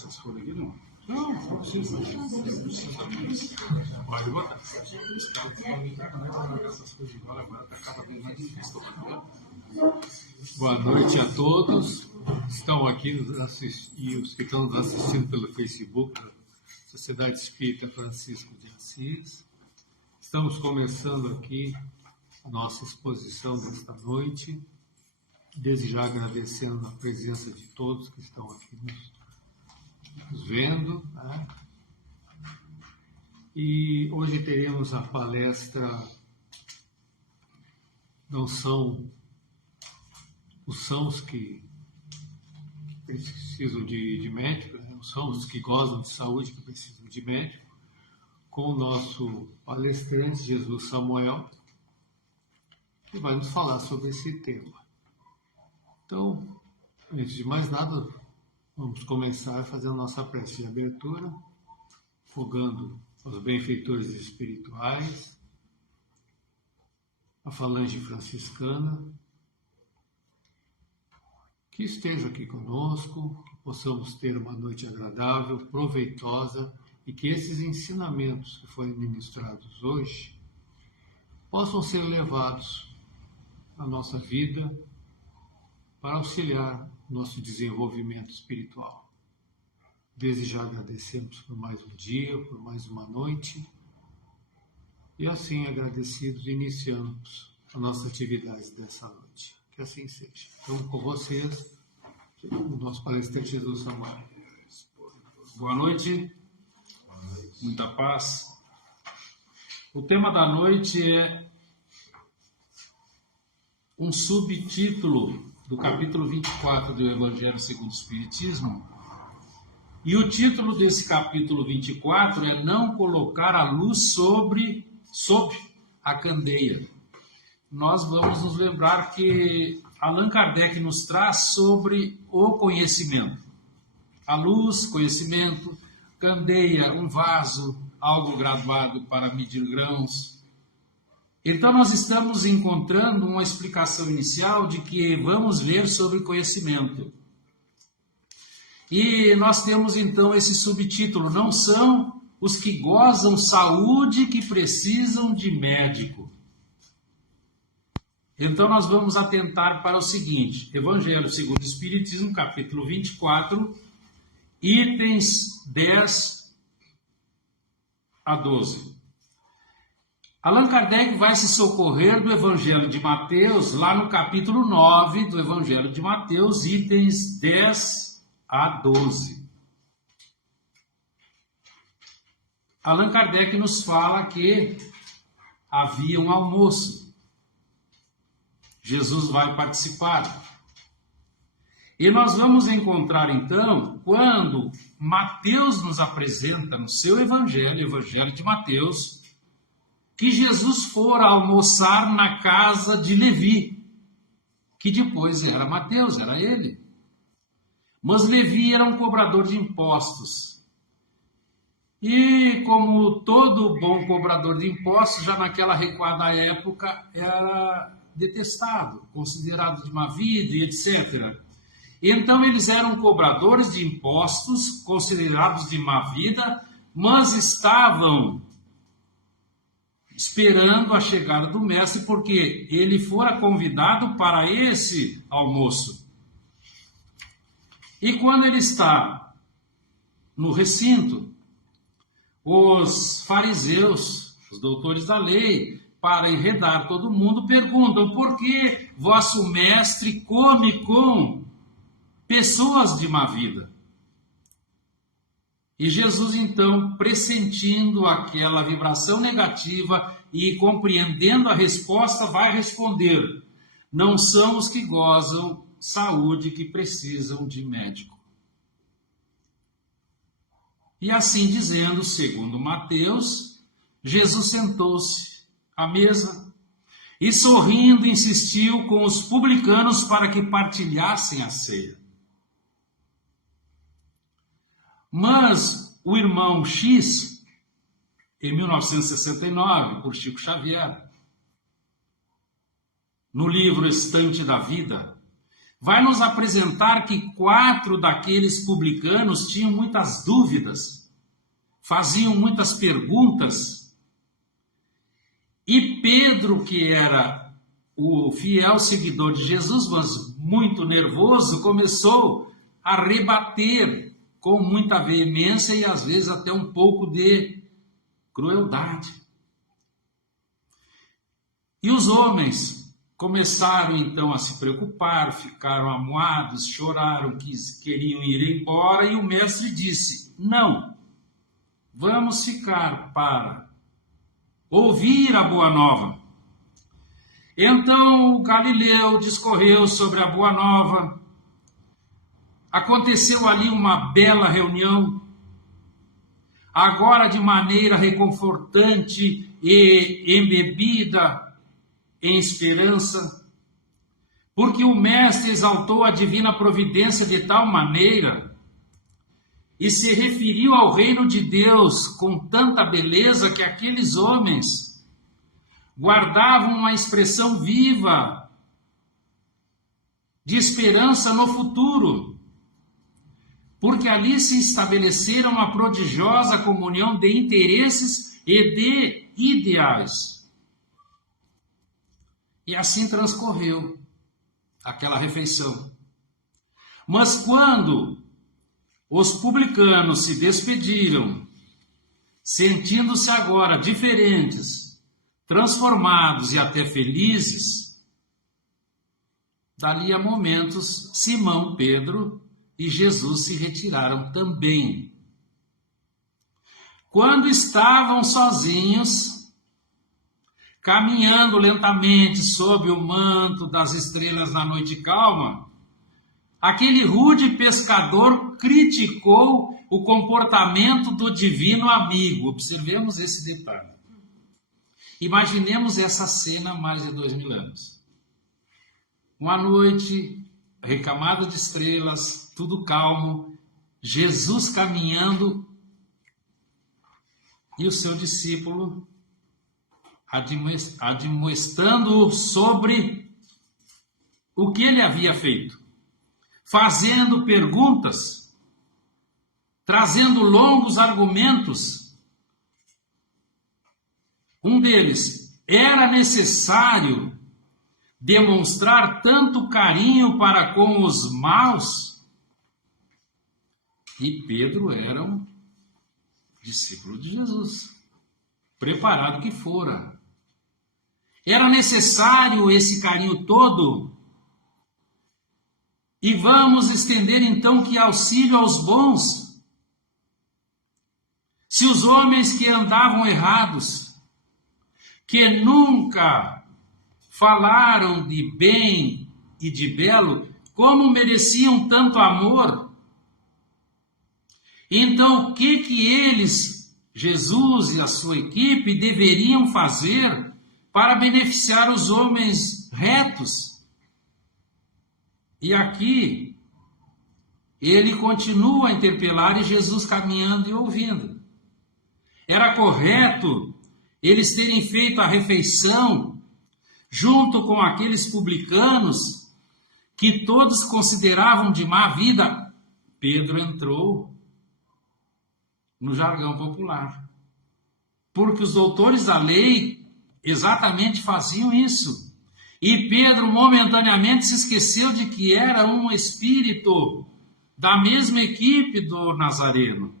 essas folhas aqui, não. Não precisa. Pode botar. Os caras estão essas coisas igual agora, está cada vez mais difícil. Boa noite a todos que estão aqui e os que estão nos assistindo pelo Facebook da Sociedade Espírita Francisco de Assis. Estamos começando aqui a nossa exposição desta noite, desde já agradecendo a presença de todos que estão aqui nos vendo, né? E hoje teremos a palestra Não são os sãos que precisam de médico, né? Não são os que gozam de saúde que precisam de médico, com o nosso palestrante Jesus Samuel, que vai nos falar sobre esse tema. Então, antes de mais nada, vamos começar a fazer a nossa prece de abertura, rogando aos benfeitores espirituais, a falange franciscana, que esteja aqui conosco, que possamos ter uma noite agradável, proveitosa, e que esses ensinamentos que foram ministrados hoje possam ser levados à nossa vida para auxiliar nosso desenvolvimento espiritual. Desde já agradecemos por mais um dia, por mais uma noite, e assim agradecidos iniciamos as nossas atividades dessa noite. Que assim seja. Então, com vocês, o nosso palestrante Jesus Samuel. Boa noite, muita paz. O tema da noite é um subtítulo do capítulo 24 do Evangelho segundo o Espiritismo. E o título desse capítulo 24 é Não colocar a luz sob a candeia. Nós vamos nos lembrar que Allan Kardec nos traz sobre o conhecimento. A luz, conhecimento, candeia, um vaso, algo graduado para medir grãos. Então nós estamos encontrando uma explicação inicial de que vamos ler sobre conhecimento. E nós temos então esse subtítulo, não são os que gozam saúde que precisam de médico. Então nós vamos atentar para o seguinte, Evangelho segundo o Espiritismo, capítulo 24, itens 10 a 12. Allan Kardec vai se socorrer do Evangelho de Mateus, lá no capítulo 9 do Evangelho de Mateus, itens 10 a 12. Allan Kardec nos fala que havia um almoço. Jesus vai participar. E nós vamos encontrar então, quando Mateus nos apresenta no seu Evangelho, Evangelho de Mateus, que Jesus fora almoçar na casa de Levi, que depois era Mateus, era ele. Mas Levi era um cobrador de impostos. E como todo bom cobrador de impostos, já naquela recuada época, era detestado, considerado de má vida e etc. Então eles eram cobradores de impostos, considerados de má vida, mas estavam esperando a chegada do mestre, porque ele fora convidado para esse almoço. E quando ele está no recinto, os fariseus, os doutores da lei, para enredar todo mundo, perguntam: por que vosso mestre come com pessoas de má vida? E Jesus, então, pressentindo aquela vibração negativa e compreendendo a resposta, vai responder: não são os que gozam saúde que precisam de médico. E assim dizendo, segundo Mateus, Jesus sentou-se à mesa e, sorrindo, insistiu com os publicanos para que partilhassem a ceia. Mas o irmão X, em 1969, por Chico Xavier, no livro Estante da Vida, vai nos apresentar que 4 daqueles publicanos tinham muitas dúvidas, faziam muitas perguntas, e Pedro, que era o fiel seguidor de Jesus, mas muito nervoso, começou a rebater com muita veemência e às vezes até um pouco de crueldade. E os homens começaram então a se preocupar, ficaram amuados, choraram, queriam ir embora, e o mestre disse: não, vamos ficar para ouvir a boa nova. Então o Galileu discorreu sobre a boa nova. Aconteceu ali uma bela reunião, agora de maneira reconfortante e embebida em esperança, porque o mestre exaltou a divina providência de tal maneira e se referiu ao reino de Deus com tanta beleza que aqueles homens guardavam uma expressão viva de esperança no futuro, porque ali se estabeleceram uma prodigiosa comunhão de interesses e de ideais. E assim transcorreu aquela refeição. Mas quando os publicanos se despediram, sentindo-se agora diferentes, transformados e até felizes, dali a momentos Simão, Pedro e Jesus se retiraram também. Quando estavam sozinhos, caminhando lentamente sob o manto das estrelas na noite calma, aquele rude pescador criticou o comportamento do divino amigo. Observemos esse detalhe. Imaginemos essa cena há mais de 2000 anos. Uma noite, recamada de estrelas, tudo calmo, Jesus caminhando e o seu discípulo admoestando sobre o que ele havia feito, fazendo perguntas, trazendo longos argumentos. Um deles: era necessário demonstrar tanto carinho para com os maus? E Pedro era um discípulo de Jesus, preparado que fora. Era necessário esse carinho todo? E vamos estender então que auxílio aos bons? Se os homens que andavam errados, que nunca falaram de bem e de belo, como mereciam tanto amor? Então o que eles, Jesus e a sua equipe, deveriam fazer para beneficiar os homens retos? E aqui ele continua a interpelar e Jesus caminhando e ouvindo. Era correto eles terem feito a refeição junto com aqueles publicanos que todos consideravam de má vida. Pedro entrou no jargão popular, porque os doutores da lei exatamente faziam isso. E Pedro momentaneamente se esqueceu de que era um espírito da mesma equipe do Nazareno.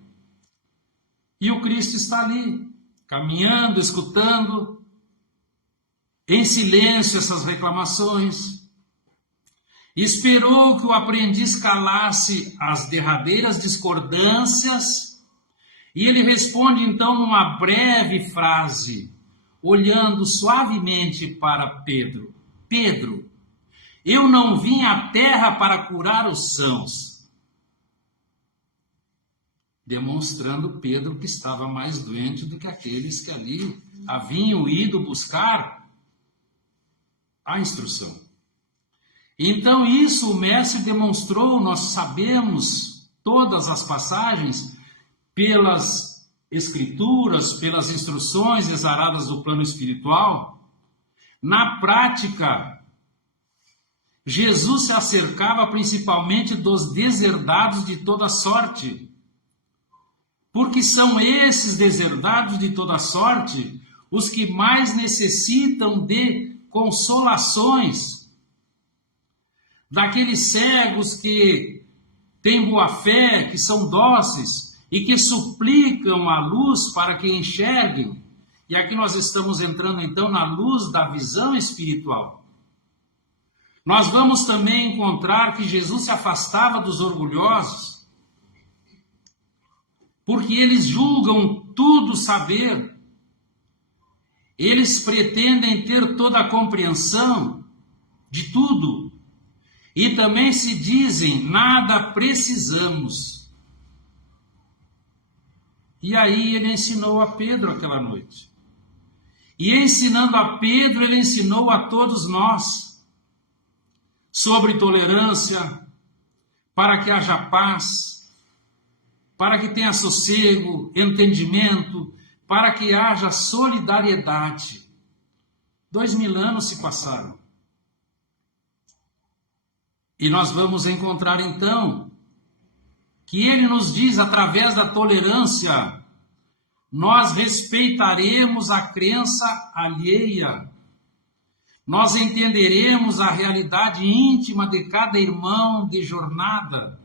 E o Cristo está ali, caminhando, escutando, em silêncio essas reclamações. Esperou que o aprendiz calasse as derradeiras discordâncias e ele responde então numa breve frase, olhando suavemente para Pedro: Pedro, eu não vim à terra para curar os sãos. Demonstrando Pedro que estava mais doente do que aqueles que ali haviam ido buscar a instrução. Então isso o mestre demonstrou, nós sabemos todas as passagens, pelas escrituras, pelas instruções exaradas do plano espiritual. Na prática, Jesus se acercava principalmente dos deserdados de toda sorte, porque são esses deserdados de toda sorte os que mais necessitam de consolações, daqueles cegos que têm boa fé, que são dóceis e que suplicam a luz para que enxerguem. E aqui nós estamos entrando então na luz da visão espiritual. Nós vamos também encontrar que Jesus se afastava dos orgulhosos, porque eles julgam tudo saber, eles pretendem ter toda a compreensão de tudo, e também se dizem, nada precisamos. E aí ele ensinou a Pedro aquela noite. E ensinando a Pedro, ele ensinou a todos nós sobre tolerância, para que haja paz, para que tenha sossego, entendimento, para que haja solidariedade. 2000 anos se passaram. E nós vamos encontrar então que ele nos diz, através da tolerância, nós respeitaremos a crença alheia. Nós entenderemos a realidade íntima de cada irmão de jornada.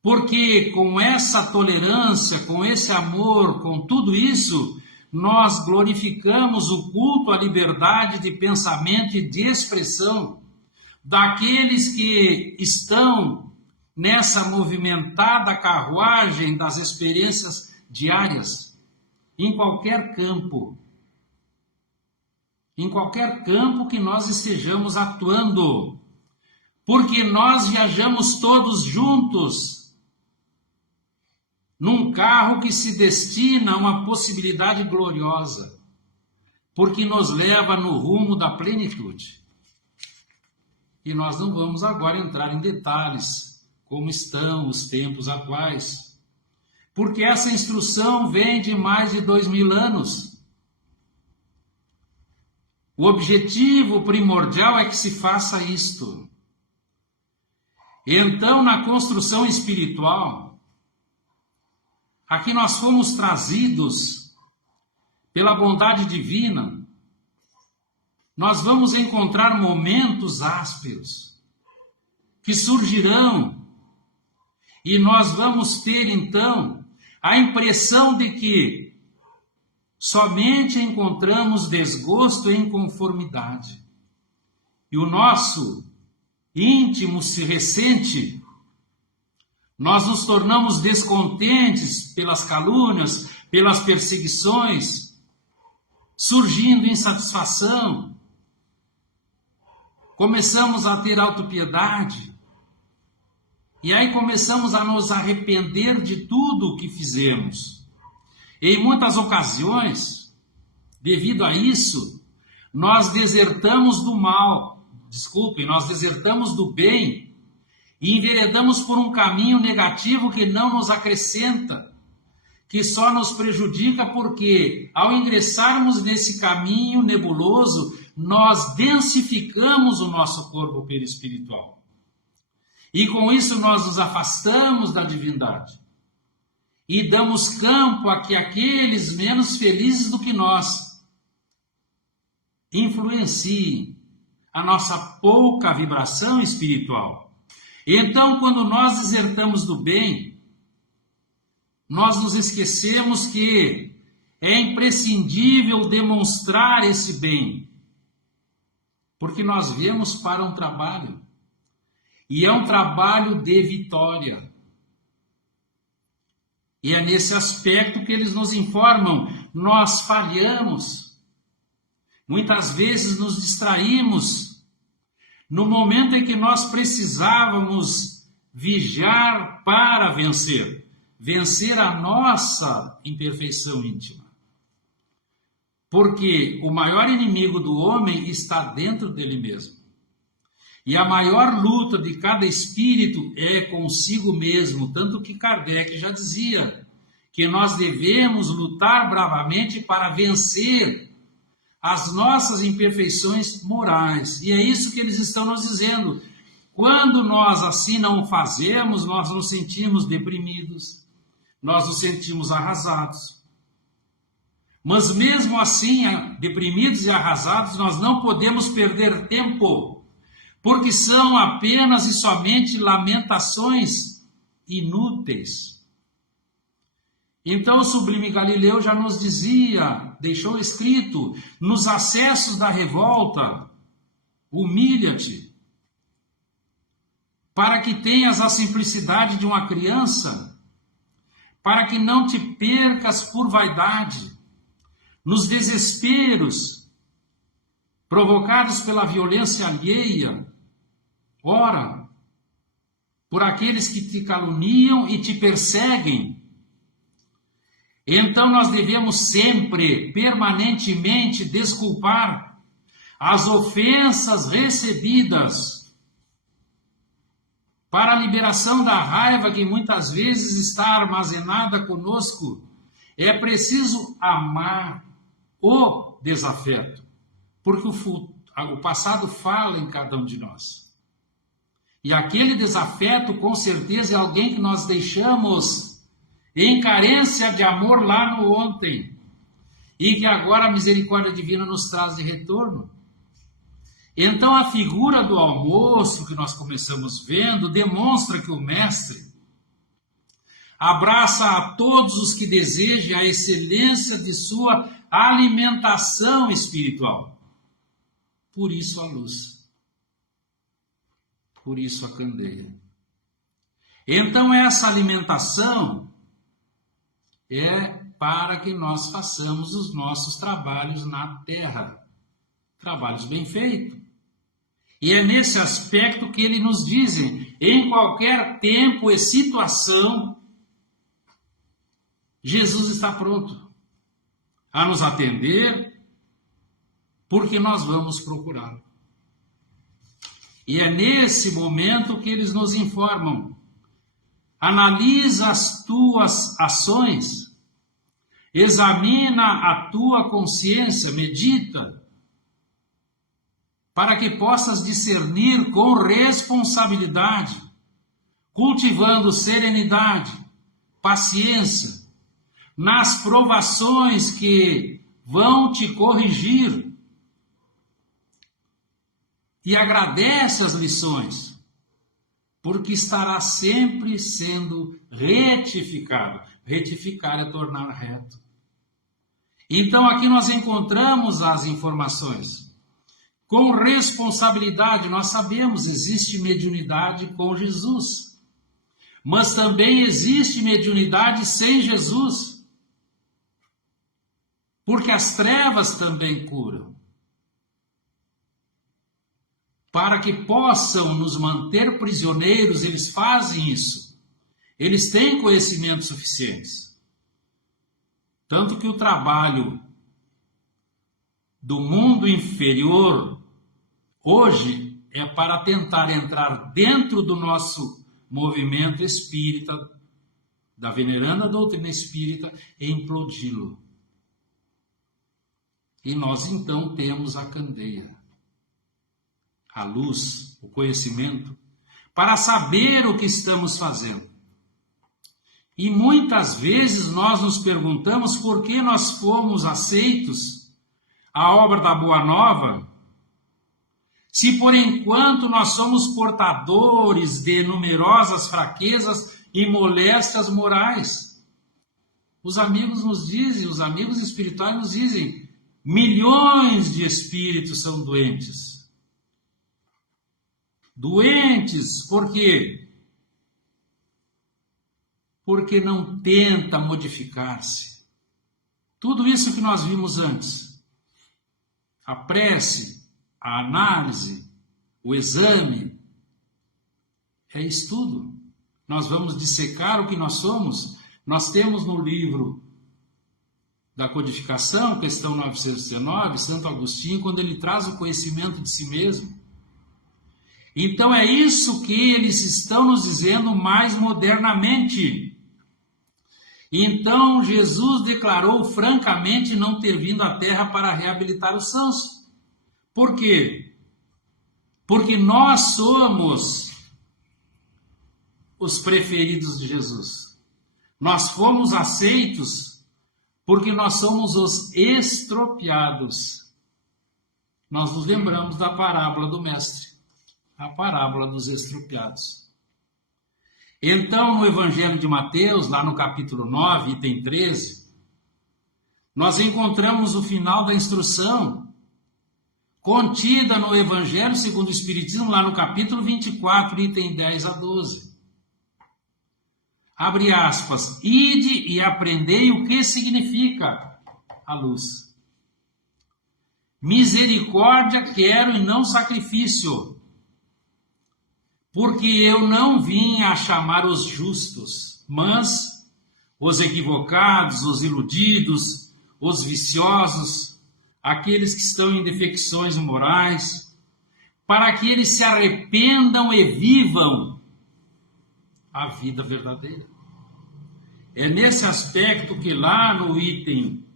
Porque com essa tolerância, com esse amor, com tudo isso, nós glorificamos o culto à liberdade de pensamento e de expressão daqueles que estão nessa movimentada carruagem das experiências diárias, em qualquer campo. Em qualquer campo que nós estejamos atuando, porque nós viajamos todos juntos num carro que se destina a uma possibilidade gloriosa, porque nos leva no rumo da plenitude. E nós não vamos agora entrar em detalhes, como estão os tempos atuais, porque essa instrução vem de mais de 2000 anos. O objetivo primordial é que se faça isto. Então, na construção espiritual, aqui nós fomos trazidos pela bondade divina, nós vamos encontrar momentos ásperos que surgirão e nós vamos ter, então, a impressão de que somente encontramos desgosto e inconformidade. E o nosso íntimo se ressente. Nós nos tornamos descontentes pelas calúnias, pelas perseguições, surgindo insatisfação. Começamos a ter autopiedade. E aí começamos a nos arrepender de tudo o que fizemos. Em muitas ocasiões, devido a isso, nós desertamos do mal, nós desertamos do bem e enveredamos por um caminho negativo que não nos acrescenta, que só nos prejudica porque, ao ingressarmos nesse caminho nebuloso, nós densificamos o nosso corpo perispiritual. E com isso nós nos afastamos da divindade. E damos campo a que aqueles menos felizes do que nós influenciem a nossa pouca vibração espiritual. Então, quando nós desertamos do bem, nós nos esquecemos que é imprescindível demonstrar esse bem, porque nós viemos para um trabalho, e é um trabalho de vitória. E é nesse aspecto que eles nos informam, nós falhamos, muitas vezes nos distraímos, no momento em que nós precisávamos vigiar para vencer a nossa imperfeição íntima. Porque o maior inimigo do homem está dentro dele mesmo. E a maior luta de cada espírito é consigo mesmo, tanto que Kardec já dizia que nós devemos lutar bravamente para vencer as nossas imperfeições morais. E é isso que eles estão nos dizendo. Quando nós assim não fazemos, nós nos sentimos deprimidos, nós nos sentimos arrasados. Mas mesmo assim, deprimidos e arrasados, nós não podemos perder tempo, porque são apenas e somente lamentações inúteis. Então o sublime Galileu já nos dizia, deixou escrito, nos acessos da revolta, humilha-te, para que tenhas a simplicidade de uma criança, para que não te percas por vaidade, nos desesperos provocados pela violência alheia, ora, por aqueles que te caluniam e te perseguem. Então nós devemos sempre, permanentemente, desculpar as ofensas recebidas para a liberação da raiva que muitas vezes está armazenada conosco. É preciso amar o desafeto, porque o passado fala em cada um de nós. E aquele desafeto, com certeza, é alguém que nós deixamos em carência de amor lá no ontem, e que agora a misericórdia divina nos traz de retorno. Então a figura do almoço que nós começamos vendo demonstra que o Mestre abraça a todos os que desejem a excelência de sua alimentação espiritual. Por isso a luz, por isso a candeia. Então essa alimentação é para que nós façamos os nossos trabalhos na terra, trabalhos bem feitos. E é nesse aspecto que ele nos diz, em qualquer tempo e situação, Jesus está pronto a nos atender, porque nós vamos procurá-lo. E é nesse momento que eles nos informam: analisa as tuas ações, examina a tua consciência, medita, para que possas discernir com responsabilidade, cultivando serenidade, paciência, nas provações que vão te corrigir. E agradece as lições, porque estará sempre sendo retificado. Retificar é tornar reto. Então aqui nós encontramos as informações. Com responsabilidade, nós sabemos, existe mediunidade com Jesus. Mas também existe mediunidade sem Jesus. Porque as trevas também curam. Para que possam nos manter prisioneiros, eles fazem isso. Eles têm conhecimentos suficientes. Tanto que o trabalho do mundo inferior, hoje, é para tentar entrar dentro do nosso movimento espírita, da veneranda doutrina espírita, e implodi-lo. E nós então temos a candeia, a luz, o conhecimento, para saber o que estamos fazendo. E muitas vezes nós nos perguntamos por que nós fomos aceitos à obra da Boa Nova, se por enquanto nós somos portadores de numerosas fraquezas e moléstias morais. Os amigos nos dizem, os amigos espirituais nos dizem, milhões de espíritos são doentes. Doentes por quê? Porque não tenta modificar-se. Tudo isso que nós vimos antes, a prece, a análise, o exame, é estudo. Nós vamos dissecar o que nós somos. Nós temos no livro da codificação, questão 919, Santo Agostinho, quando ele traz o conhecimento de si mesmo. Então é isso que eles estão nos dizendo mais modernamente. Então Jesus declarou francamente não ter vindo à terra para reabilitar os sãos. Por quê? Porque nós somos os preferidos de Jesus. Nós fomos aceitos porque nós somos os estropiados. Nós nos lembramos da parábola do mestre, a parábola dos estropiados. Então, no Evangelho de Mateus, lá no capítulo 9, item 13, nós encontramos o final da instrução contida no Evangelho segundo o Espiritismo, lá no capítulo 24, item 10 a 12. Abre aspas, ide e aprendei o que significa a luz. Misericórdia quero e não sacrifício, porque eu não vim a chamar os justos, mas os equivocados, os iludidos, os viciosos, aqueles que estão em defecções morais, para que eles se arrependam e vivam a vida verdadeira. É nesse aspecto que lá no item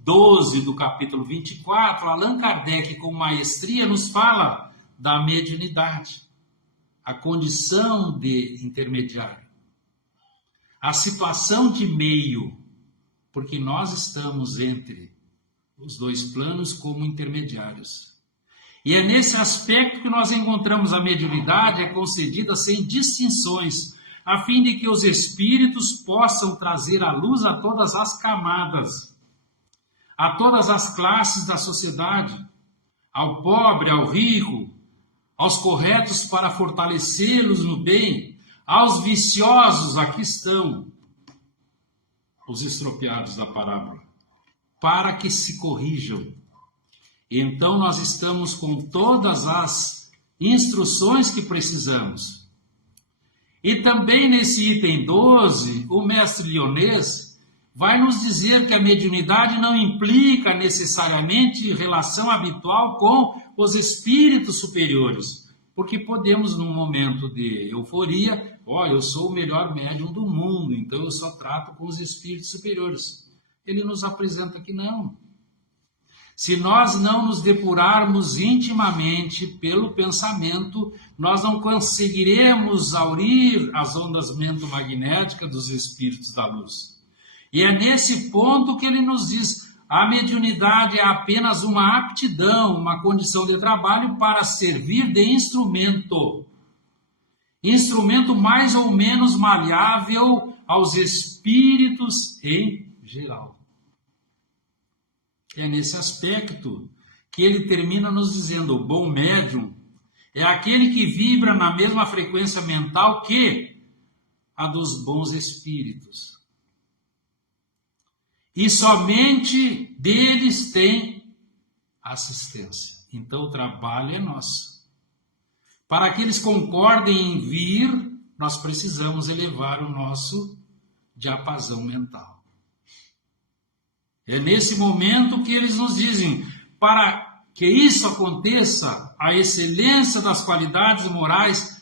12 do capítulo 24, Allan Kardec, com maestria, nos fala da mediunidade, a condição de intermediário, a situação de meio, porque nós estamos entre os dois planos como intermediários. E é nesse aspecto que nós encontramos a mediunidade é concedida sem distinções, a fim de que os espíritos possam trazer à luz a todas as camadas, a todas as classes da sociedade, ao pobre, ao rico, aos corretos para fortalecê-los no bem, aos viciosos, aqui estão os estropiados da parábola, para que se corrijam. Então nós estamos com todas as instruções que precisamos. E também nesse item 12, o mestre Lyonês vai nos dizer que a mediunidade não implica necessariamente relação habitual com os espíritos superiores, porque podemos, num momento de euforia, eu sou o melhor médium do mundo, então eu só trato com os espíritos superiores. Ele nos apresenta que não. Se nós não nos depurarmos intimamente pelo pensamento, nós não conseguiremos aurir as ondas mentomagnéticas dos espíritos da luz. E é nesse ponto que ele nos diz, a mediunidade é apenas uma aptidão, uma condição de trabalho para servir de instrumento. Instrumento mais ou menos maleável aos espíritos em geral. É nesse aspecto que ele termina nos dizendo, o bom médium é aquele que vibra na mesma frequência mental que a dos bons espíritos. E somente deles tem assistência. Então o trabalho é nosso. Para que eles concordem em vir, nós precisamos elevar o nosso diapasão mental. É nesse momento que eles nos dizem, para que isso aconteça, a excelência das qualidades morais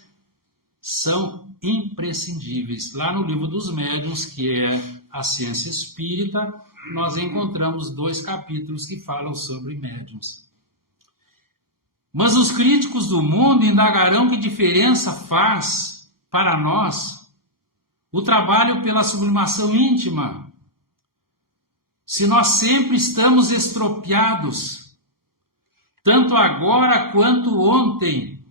são imprescindíveis. Lá no livro dos médiuns, que é a ciência espírita, nós encontramos 2 capítulos que falam sobre médiuns. Mas os críticos do mundo indagarão que diferença faz para nós o trabalho pela sublimação íntima, se nós sempre estamos estropiados, tanto agora quanto ontem.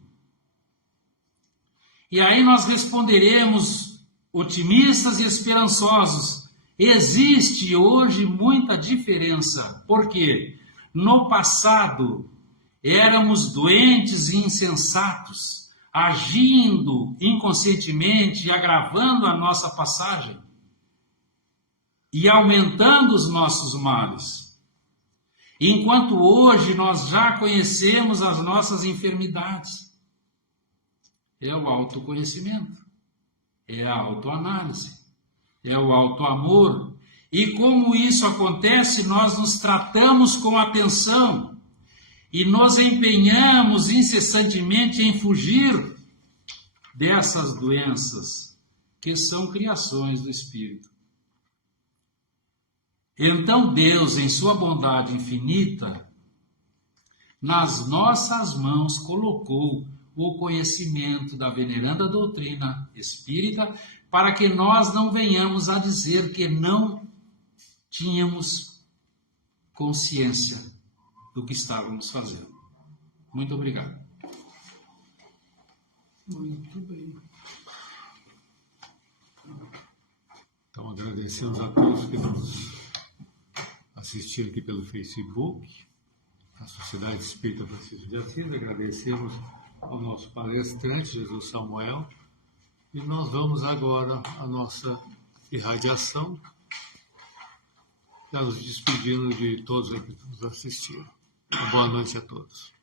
E aí nós responderemos, otimistas e esperançosos, existe hoje muita diferença, porque no passado éramos doentes e insensatos, agindo inconscientemente e agravando a nossa passagem e aumentando os nossos males. Enquanto hoje nós já conhecemos as nossas enfermidades. É o autoconhecimento, é a autoanálise, é o autoamor. E como isso acontece, nós nos tratamos com atenção e nos empenhamos incessantemente em fugir dessas doenças que são criações do espírito. Então Deus, em sua bondade infinita, nas nossas mãos colocou o conhecimento da veneranda doutrina espírita, para que nós não venhamos a dizer que não tínhamos consciência do que estávamos fazendo. Muito obrigado. Muito bem. Então, agradecemos a todos que nos assistiram aqui pelo Facebook, a Sociedade Espírita Francisco de Assis. Agradecemos ao nosso palestrante, Jesus Samuel. E nós vamos agora à nossa irradiação, já nos despedindo de todos que nos assistiram. Uma boa noite a todos.